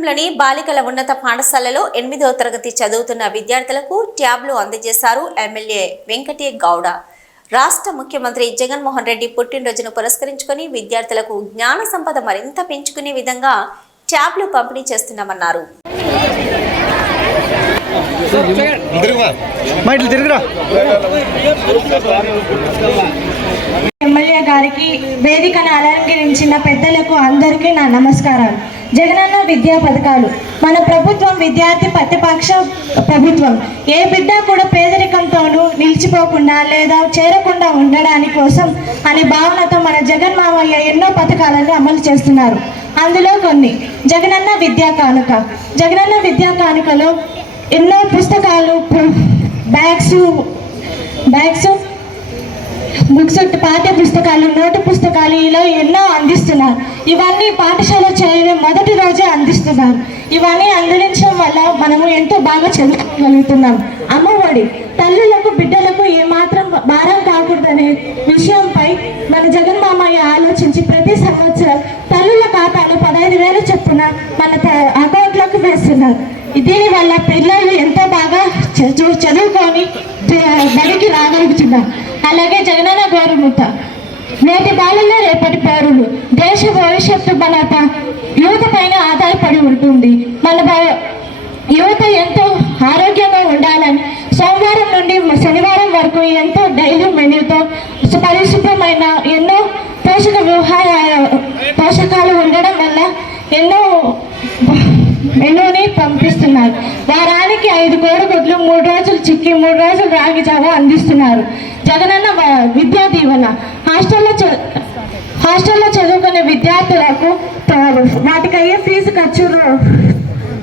పట్టణంలోని బాలికల ఉన్నత పాఠశాలలో ఎనిమిదవ తరగతి చదువుతున్న విద్యార్థులకు ట్యాబ్లు అందజేశారు ఎమ్మెల్యే వెంకటే గౌడ. రాష్ట్ర ముఖ్యమంత్రి జగన్మోహన్ రెడ్డి పుట్టినరోజును పురస్కరించుకొని విద్యార్థులకు జ్ఞాన సంపద మరింత పెంచుకునే విధంగా ట్యాబ్లు పంపిణీ చేస్తున్నామన్నారు. మా ఇట్లా తిరుగురా. గారికి వేదికను అలంకరించిన పెద్దలకు అందరికీ నా నమస్కారాలు. జగనన్న విద్యా పథకాలు. మన ప్రభుత్వం విద్యార్థి ప్రతిపక్ష ప్రభుత్వం. ఏ బిడ్డ కూడా పేదరికంతోనూ నిలిచిపోకుండా లేదా చేరకుండా ఉండడానికి కోసం అనే భావనతో మన జగన్ మామయ్య ఎన్నో పథకాలను అమలు చేస్తున్నారు. అందులో కొన్ని. జగనన్న విద్యా కానుక. జగనన్న విద్యా కానుకలో ఎన్నో పుస్తకాలు బ్యాగ్స్ బ్యాగ్స్ బుక్స్ పాఠ్య పుస్తకాలు నోటు పుస్తకాలు ఇలా ఎన్నో అందిస్తున్నారు. ఇవన్నీ పాఠశాల చేయడం మొదటి రోజే అందిస్తున్నారు. ఇవన్నీ అందించడం వల్ల మనము ఎంతో బాగా చదువుకోగలుగుతున్నాం. అమ్మఒడి తల్లులకు బిడ్డలకు ఏమాత్రం భారం కాకూడదనే విషయంపై మన జగన్ మామయ్య ఆలోచించి ప్రతి సంవత్సరం తల్లుల ఖాతాలో పదహైదు వేలు చొప్పున మన త- అకౌంట్లోకి వేస్తున్నారు. దీనివల్ల పిల్లలు ఎంతో బాగా చదువు చదువుకొని బడికి రాగలుగుతున్నారు. అలాగే జగనన్న గౌరవముత నేటి బాలలే రేపటి పౌరులు దేశ భవిష్యత్తు మన యువత పైన ఆధారపడి ఉంటుంది. మన భ- యువత ఎంతో ఆరోగ్యంగా ఉండాలని సోమవారం నుండి శనివారం వరకు ఎంతో డైలీ మెనూతో పరిశుభ్రమైన ఎన్నో పోషక వ్యవహార పోషకాలు ఉండడం వల్ల ఎన్నో మెనూని పంపిస్తున్నారు. వారానికి ఐదు కోడిగుడ్లు మూడు రోజులు చిక్కి మూడు రోజులు రాగి జావ అందిస్తున్నారు. జగనన్న వ- విద్యా దీవెన. హాస్టల్లో హాస్టల్లో చదువుకునే విద్యార్థులకు వాటికయ్యే ఫీజు ఖర్చు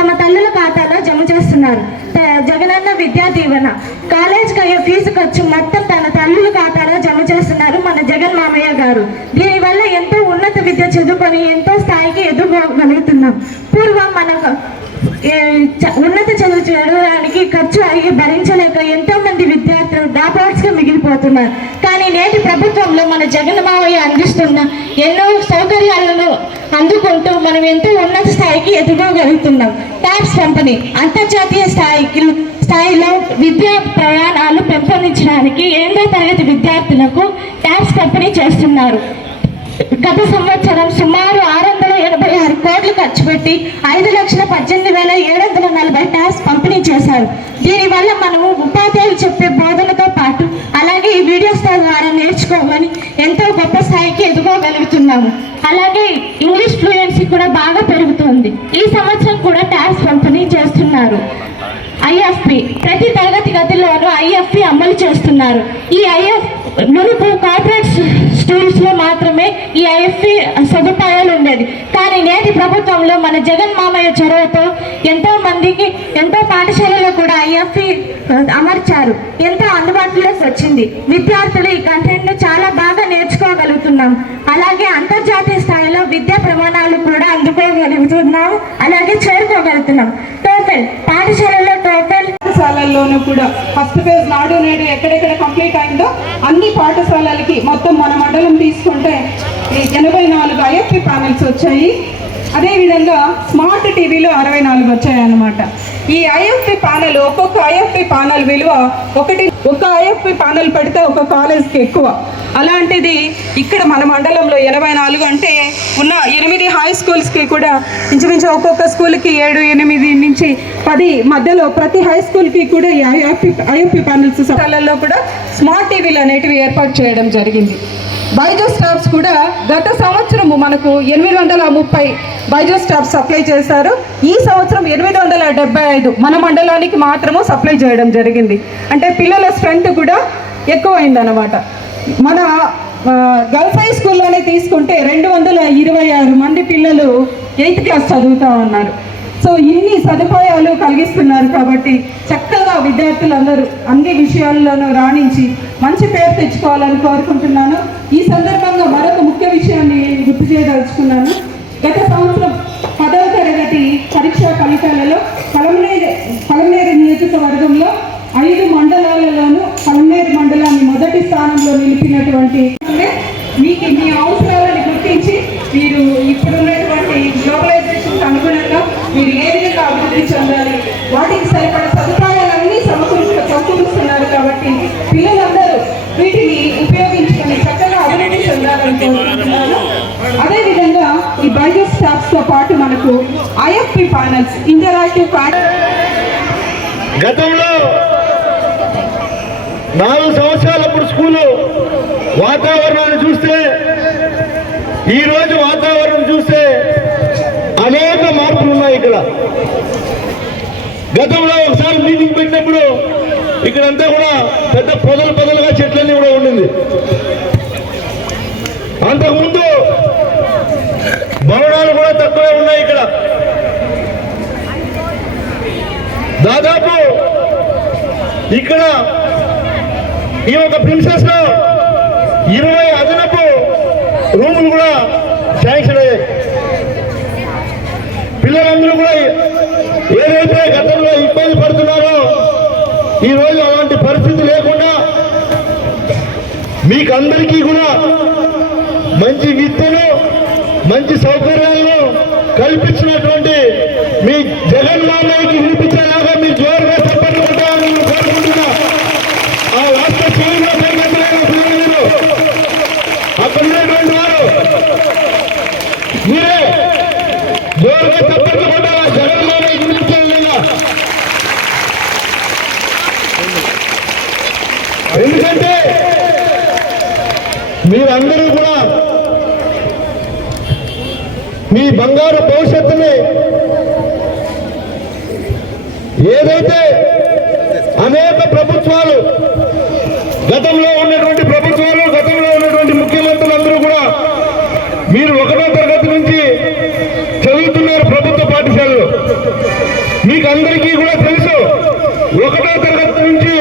తమ తల్లుల ఖాతాలో జమ చేస్తున్నారు. జగనన్న విద్యా దీవెన. కాలేజ్కి అయ్యే ఫీజు ఖర్చు మొత్తం తన తల్లుల ఖాతాలో జమ చేస్తున్నారు మన జగన్ మామయ్య గారు. దీనివల్ల ఎంతో ఉన్నత విద్య చదువుకొని ఎంతో స్థాయికి ఎదుర్కోగలుగుతున్నాం పూర్వం మన చ- ఉన్నత చదువు చదవడానికి ఖర్చు అయ్యి భరించలేక ఎంతో మంది విద్యార్థులు డ్రాప్అవుట్స్గా మిగిలిపోతున్నారు. కానీ నేటి ప్రభుత్వంలో మన జగన్ మావయ్య అందిస్తున్న ఎన్నో సౌకర్యాలను అందుకుంటూ మనం ఎంతో ఉన్నత స్థాయికి ఎదుర్కోగలుగుతున్నాం ట్యాబ్స్ పంపిణీ అంతర్జాతీయ స్థాయికి స్థాయిలో విద్యా ప్రయాణాలు పెంపొందించడానికి ఎనిమిదో తరగతి విద్యార్థులకు ట్యాబ్స్ పంపిణీ చేస్తున్నారు. గత సంవత్సరం సుమారు ఆరు వందల ఎనభై ఆరు కోట్లు ఖర్చు పెట్టి ఐదు లక్షల పద్దెనిమిది వేల ఏడు వందల నలభై ట్యాక్స్ పంపిణీ చేశారు. దీనివల్ల మనము ఉపాధ్యాయులు చెప్పే బోధనతో పాటు అలాగే ఈ వీడియోస్ ద్వారా నేర్చుకోమని ఎంతో గొప్ప స్థాయికి ఎదుగోగలుగుతున్నాము అలాగే ఇంగ్లీష్ ఫ్లూయెన్సీ కూడా బాగా పెరుగుతుంది ఈ సంవత్సరం కూడా ట్యాక్స్ పంపిణీ చేస్తున్నారు. ఐఎఫ్పి ప్రతి తరగతి గదిలోనూ ఐఎఫ్పి అమలు చేస్తున్నారు. ఈ ఐఎఫ్ మునుపు కార్పొరేట్ స్టూల్స్లో మాత్రమే ఈ ఐఎఫ్పి సదుపాయాలు ఉండేది కానీ నేటి ప్రభుత్వంలో మన జగన్ మామయ్య చొరవతో ఎంతో మందికి ఎంతో పాఠశాలలో కూడా ఐఎఫ్పి అమర్చారు. ఎంతో అందుబాటులోకి వచ్చింది. విద్యార్థులు ఈ కంటెంట్ను చాలా బాగా నేర్చుకోగలుగుతున్నాం. అలాగే అంతర్జాతీయ స్థాయిలో విద్యా ప్రమాణాలు కూడా అందుకోగలుగుతున్నాం. అలాగే చేరుకోగలుగుతున్నాం. టోటల్ పాఠశాలలో టోటల్ పాఠశాలల్లోనూ కూడా ఫస్ట్ ఫేజ్ నాడు నేడు ఎక్కడెక్కడ కంప్లీట్ అయిందో అన్ని పాఠశాలలకి మొత్తం మన మండలం తీసుకుంటే ఎనభై నాలుగు ఐఎఫ్పి ప్యానెల్స్ వచ్చాయి. అదేవిధంగా స్మార్ట్ టీవీలు అరవై నాలుగు వచ్చాయన్నమాట. ఈ ఐఎఫ్పి ప్యానల్ ఒక్కొక్క ఐఎఫ్పి ప్యానల్ విలువ ఒకటి ఒక ఐఎఫ్పి ప్యానల్ పెడితే ఒక కాలేజ్కి ఎక్కువ. అలాంటిది ఇక్కడ మన మండలంలో ఇరవై నాలుగు అంటే ఉన్న ఎనిమిది హై స్కూల్స్కి కూడా ఇంచుమించు ఒక్కొక్క స్కూల్కి ఏడు ఎనిమిది నుంచి పది మధ్యలో ప్రతి హై స్కూల్కి కూడా ఈ ఐఎఫ్పి ఐఎఫ్పి ప్యానల్స్ స్థలాల్లో కూడా స్మార్ట్ టీవీలు అనేటివి ఏర్పాటు చేయడం జరిగింది. బైజూస్ స్టాఫ్స్ కూడా గత సంవత్సరము మనకు ఎనిమిది వందల ముప్పై బైజూస్ స్టాఫ్ సప్లై చేశారు. ఈ సంవత్సరం ఎనిమిది వందల డెబ్బై ఐదు మన మండలానికి మాత్రము సప్లై చేయడం జరిగింది. అంటే పిల్లల స్ట్రెంత్ కూడా ఎక్కువైందన్నమాట. మన ఆ, గర్ల్స్ హై స్కూల్లోనే తీసుకుంటే రెండు వందల ఇరవై ఆరు మంది పిల్లలు ఎయిత్ క్లాస్ చదువుతూ ఉన్నారు. సో ఇన్ని సదుపాయాలు కలిగిస్తున్నారు కాబట్టి చక్కగా విద్యార్థులందరూ అన్ని విషయాల్లోనూ రాణించి మంచి పేరు తెచ్చుకోవాలని కోరుకుంటున్నాను. ఈ సందర్భంగా మరొక ముఖ్య విషయాన్ని గుర్తు చేయదలుచుకున్నాను. గత సంవత్సరం పదవ తరగతి పరీక్షా ఫలితాలలో పలమనేరు పలమనేరు నియోజకవర్గంలో ఐదు మండలాలలోనూ పలమనేరు మండలాన్ని మొదటి స్థానంలో నిలిపినటువంటి మీకు మీ అవసరాలను గుర్తించి మీరు ఇప్పుడున్నటువంటి గ్లోబల్ అనుగుణంగా మీరు అభివృద్ధి చెందాలి వాటికి సరిపడ సదుపాయాలన్నీ సమకూరు సమకూరుస్తున్నారు కాబట్టి పిల్లలందరూ వీటిని ఉపయోగించుకుని చక్కగా అభివృద్ధి చెందాలని కోరుకుంటున్నాను. అదేవిధంగా ఈ బయో స్టాప్స్తో పాటు మనకు ఐఎఫ్పి ప్యానల్స్ ఇంటరాక్టివ్ గతంలో నాలుగు సంవత్సరాలప్పుడు స్కూలు వాతావరణాన్ని చూస్తే ఈ రోజు వాతావరణం చూస్తే అనేక మార్పులు ఉన్నాయి ఇక్కడ గతంలో ఒకసారి మీటింగ్ పెట్టినప్పుడు ఇక్కడంతా కూడా పెద్ద పొదలు పొదలుగా చెట్లన్నీ కూడా ఉండింది. అంతకుముందు భవనాలు కూడా తక్కువే ఉన్నాయి ఇక్కడ. దాదాపు ఇక్కడ ఈ ఒక ప్రిన్సెస్లో ఇరవై అదనపు రూములు కూడా శాంక్షన్ అయ్యాయి పిల్లలందరూ కూడా ఏదైతే గతంలో ఇబ్బంది పడుతున్నారో ఈ రోజు అలాంటి పరిస్థితి లేకుండా మీకు అందరికీ కూడా మంచి విద్యను మంచి సౌకర్యాలను కల్పించినటువంటి మీ జగన్ వినిపించారు మీరందరూ కూడా మీ బంగారు భవిష్యత్తుని ఏదైతే అనేక ప్రభుత్వాలు గతంలో ఉన్నటువంటి ప్రభుత్వాలు గతంలో ఉన్నటువంటి ముఖ్యమంత్రులందరూ కూడా మీరు ఒకటో తరగతి నుంచి చదువుతున్నారు ప్రభుత్వ పాఠశాలలో. మీకు అందరికీ కూడా తెలుసు ఒకటో తరగతి నుంచి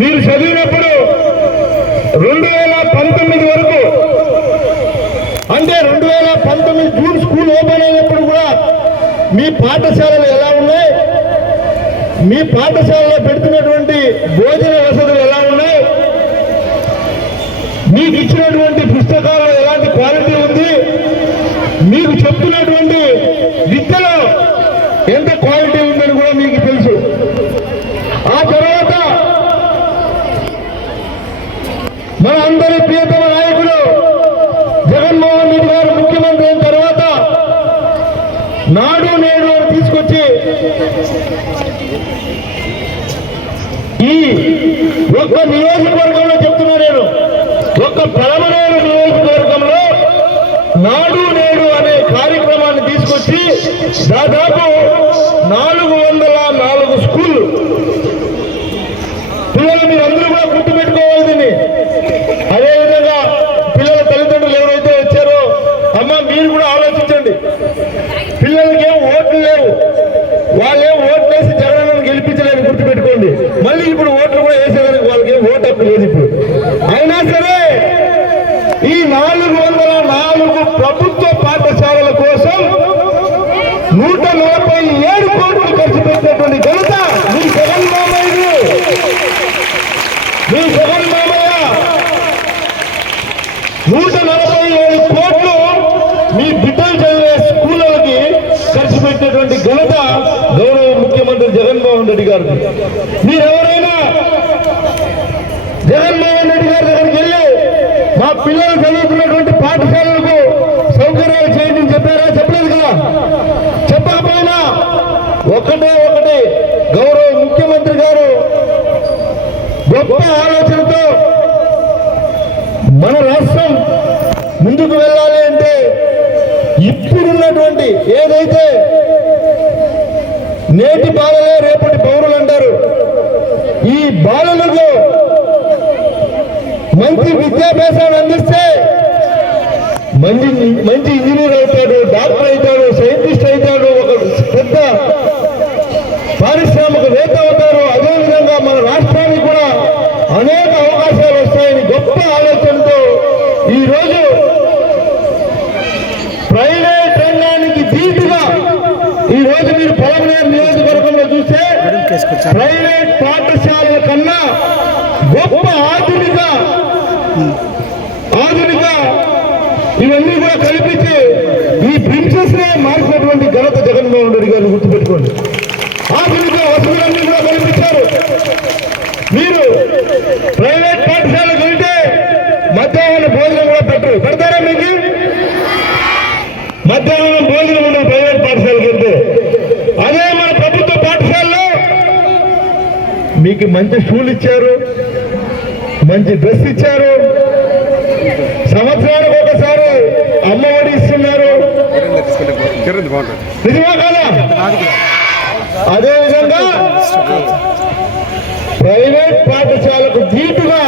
మీరు చదివినప్పుడు రెండు వేల పంతొమ్మిది వరకు అంటే రెండు వేల పంతొమ్మిది జూన్ స్కూల్ ఓపెన్ అయినప్పుడు కూడా మీ పాఠశాలలు ఎలా ఉన్నాయి? మీ పాఠశాలలో పెడుతున్నటువంటి భోజన వసతులు ఎలా ఉన్నాయి? మీకు ఇచ్చినటువంటి పుస్తకాల్లో ఎలాంటి క్వాలిటీ ఉంది? మీకు చెప్తున్నటువంటి విద్యలో ఎంత క్వాలిటీ ఉందని కూడా మీకు తెలుసు. ఆ తర్వాత మన అందరి ప్రియతమ నాయకులు జగన్మోహన్ రెడ్డి గారు ముఖ్యమంత్రి అయిన తర్వాత నాడు నేడు అని తీసుకొచ్చి ఈ ఒక్క నియోజకవర్గంలో చెప్తున్నా నేను. ఒక్క పలమనేరు నియోజకవర్గంలో నాడు నేడు అనే కార్యక్రమాన్ని తీసుకొచ్చి దాదాపు నాలుగు వందల నాలుగు స్కూళ్ళు పిల్లలు మీరందరూ కూడా గుర్తుపెట్టుకోవాలి దీన్ని అదేవిధంగా పిల్లల తల్లిదండ్రులు ఎవరైతే వచ్చారో అమ్మ మీరు కూడా ఆలోచించండి పిల్లలకి ఏం ఓట్లు లేవు వాళ్ళేం ఓట్లు వేసి జగనన్నను గెలిపించలేని గుర్తుపెట్టుకోండి మళ్ళీ ఇప్పుడు ఓట్లు కూడా వేసేదానికి వాళ్ళకి ఓటు హక్కు లేదు ఇప్పుడు. అయినా సరే ఈ నాలుగు వందల నాలుగు ప్రభుత్వ పాఠశాలల కోసం నూట నలభై ఏడు కోట్లు ఖర్చు పెట్టినటువంటి ఘనత మీ జగన్ మామయ్యది మీ జగన్ మామయ్య నూట నలభై ఏడు కోట్లు మీ బిడ్డలు చదివే స్కూళ్ళకి ఖర్చు పెట్టినటువంటి ఘనత గౌరవ ముఖ్యమంత్రి జగన్మోహన్ రెడ్డి గారు మీరెవరైనా జగన్మోహన్ రెడ్డి గారి దగ్గరికి వెళ్ళి మా పిల్లలు చదువుతున్నటువంటి పాఠశాలలకు సౌకర్యాలు చేయండి అని చెప్పారా చెప్పలేదు కదా చెప్పకపోయినా ఒకటే ఒకటి. గౌరవ ముఖ్యమంత్రి గారు గొప్ప ఆలోచనతో మన రాష్ట్రం ముందుకు వెళ్ళాలి అంటే ఇప్పుడున్నటువంటి ఏదైతే నేటి బాలలే రేపటి పౌరులు అంటారు ఈ బాలలకు మంచి విద్యాభ్యాసాన్ని అందిస్తే మంచి మంచి ఇంజనీర్ అవుతాడు డాక్టర్ అవుతాడు సైన్స్ అవుతాడు ఒక పెద్ద పారిశ్రామికవేత్త అవుతారు. అదేవిధంగా మన రాష్ట్రానికి కూడా అనేక అవకాశాలు వస్తాయని గొప్ప ఆలోచనతో ఈ రోజు ప్రైవేట్ రంగానికి ధీటుగా ఈ రోజు మీరు పొలమనేరు నియోజకవర్గంలో చూస్తే ప్రైవేట్ పాఠశాలల కన్నా గొప్ప ఆధునిక ఆధునిక ఇవన్నీ కూడా కల్పించి ఈ ప్రిన్సెస్ నే మార్చినటువంటి ఘనత జగన్మోహన్ రెడ్డి గారిని గుర్తుపెట్టుకోండి. ఆధునిక వసతులన్నీ కూడా కల్పించారు. మీరు ప్రైవేట్ పాఠశాలకు వెళ్తే మధ్యాహ్నం భోజనం కూడా పెట్టరు. పెడతారా మీకు? మధ్యాహ్నం భోజనం ప్రైవేట్ పాఠశాలకు వెళ్తే. అదే మన ప్రభుత్వ పాఠశాలలో మీకు మంచి షూలు ఇచ్చారు మంచి డ్రెస్ ఇచ్చారు. సంవత్సరానికి ఒకసారి అమ్మఒడి ఇస్తున్నారు. నిజమా కాదా. అదే విధంగా ప్రైవేట్ పాఠశాలకు ధీటుగా